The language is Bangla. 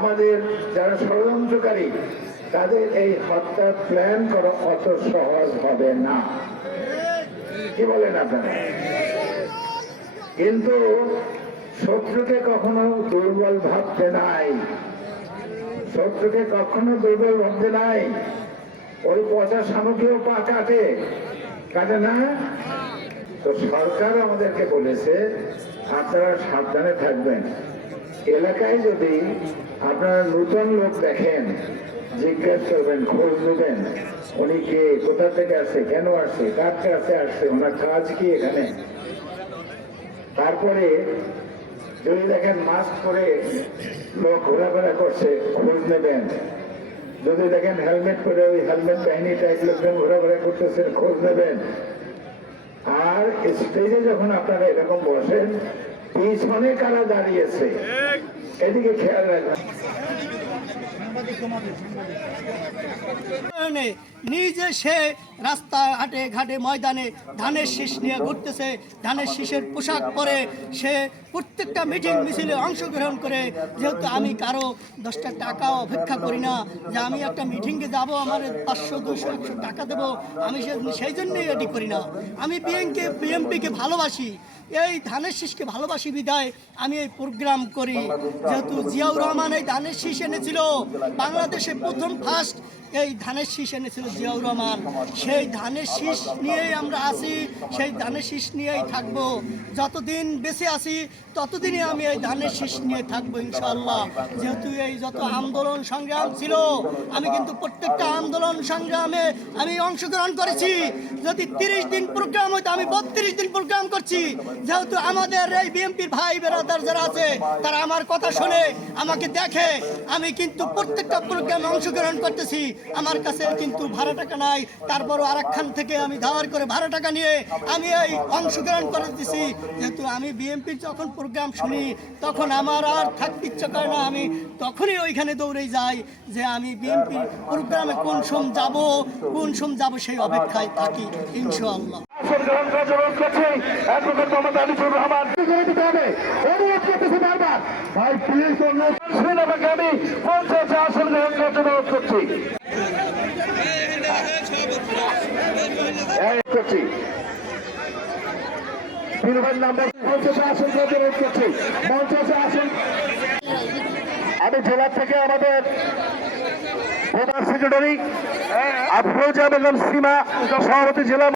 আমাদের যারা ষড়যন্ত্রকারী তাদের এই হত্যার প্ল্যান করা অত সহজ হবে না। কি বলেন আপনারা? কিন্তু শত্রুকে কখনো দুর্বল ভাবতে নাই, শত্রুকে কখনো দুর্বল ভাবতে নাই। ওই পচা সামগ্রীও পা কাটে না। তো সরকার আমাদেরকে বলেছে আপনারা সাবধানে থাকবেন। এলাকায় যদি আপনারা নতুন লোক দেখেন, জিজ্ঞেস করবেন, খোঁজ নেবেন, উনি কে, কোথা থেকে আসছে, কেন আসছে, কার কাছে আসছে, ওনার কাজ কি এখানে। তারপরে যদি দেখেন মাস্ক পরে লোক ঘোরাফেরা করছে, খোঁজ নেবেন। যদি দেখেন হেলমেট পরে ওই হেলমেট বাহিনী টাইপ লোকজন ঘোরাফেরা করতেছেন, খোঁজ নেবেন। আর স্টেজে যখন আপনারা এরকম বসেন, পিছনে কারা দাঁড়িয়েছে এদিকে খেয়াল রাখবেন। নিজে সে রাস্তায় হাটে ঘাটে ময়দানে ধানের শীষ নিয়ে ঘুরতেছে, ধানের শীষের পোশাক পরে সে প্রত্যেকটা মিটিং মিছিলে অংশগ্রহণ করে। যেহেতু আমি কারো 10টা টাকাও অপেক্ষা করি না যে আমি একটা মিটিংয়ে যাব, আমার 500, 200, 100 টাকা দেবো, আমি সেই জন্যই এটি করি না। আমি বিএনপিকে ভালোবাসি, এই ধানের শীষকে ভালোবাসি বিধায় আমি এই প্রোগ্রাম করি। যেহেতু জিয়াউর রহমান এই ধানের শীষ এনেছিল, বাংলাদেশে প্রথম ফার্স্ট এই ধানের শীষ এনেছিল জিয়াউর রহমান। সেই ধানের শীষ নিয়েই আমরা আছি, সেই ধানের শীষ নিয়েই থাকবো। যতদিন বেঁচে আছি ততদিনই আমি এই ধানের শীষ নিয়ে থাকবো ইনশাআল্লাহ। যেহেতু এই যত আন্দোলন সংগ্রাম ছিল, আমি কিন্তু প্রত্যেকটা আন্দোলন সংগ্রামে আমি অংশগ্রহণ করেছি। যদি 30 দিন প্রোগ্রাম হইতো, আমি 32 দিন প্রোগ্রাম করছি। যেহেতু আমাদের এই বিএনপির ভাই বেরাদার যারা আছে তারা আমার কথা শুনে, আমাকে দেখে, আমি কিন্তু প্রত্যেকটা প্রোগ্রামে অংশগ্রহণ করতেছি। আমার কাছে কিন্তু ভাড়া টাকা নাই, তারপরও আরেকখান থেকে আমি ধার করে ভাড়া টাকা নিয়ে আমি এই অংশগ্রহণ করে দিচ্ছি। যেহেতু আমি বিএনপির যখন প্রোগ্রাম শুনি তখন আমার আর থাকতে ইচ্ছা করে না, আমি তখনই ওইখানে দৌড়ে যাই যে আমি বিএনপির প্রোগ্রামে কোন সোম যাব সেই অপেক্ষায় থাকি ইনশাআল্লাহ। আমি জেলা থেকে আমাদের প্রধান সেক্রেটারি আফরোজা বেগম সীমা সভাপতি জেলা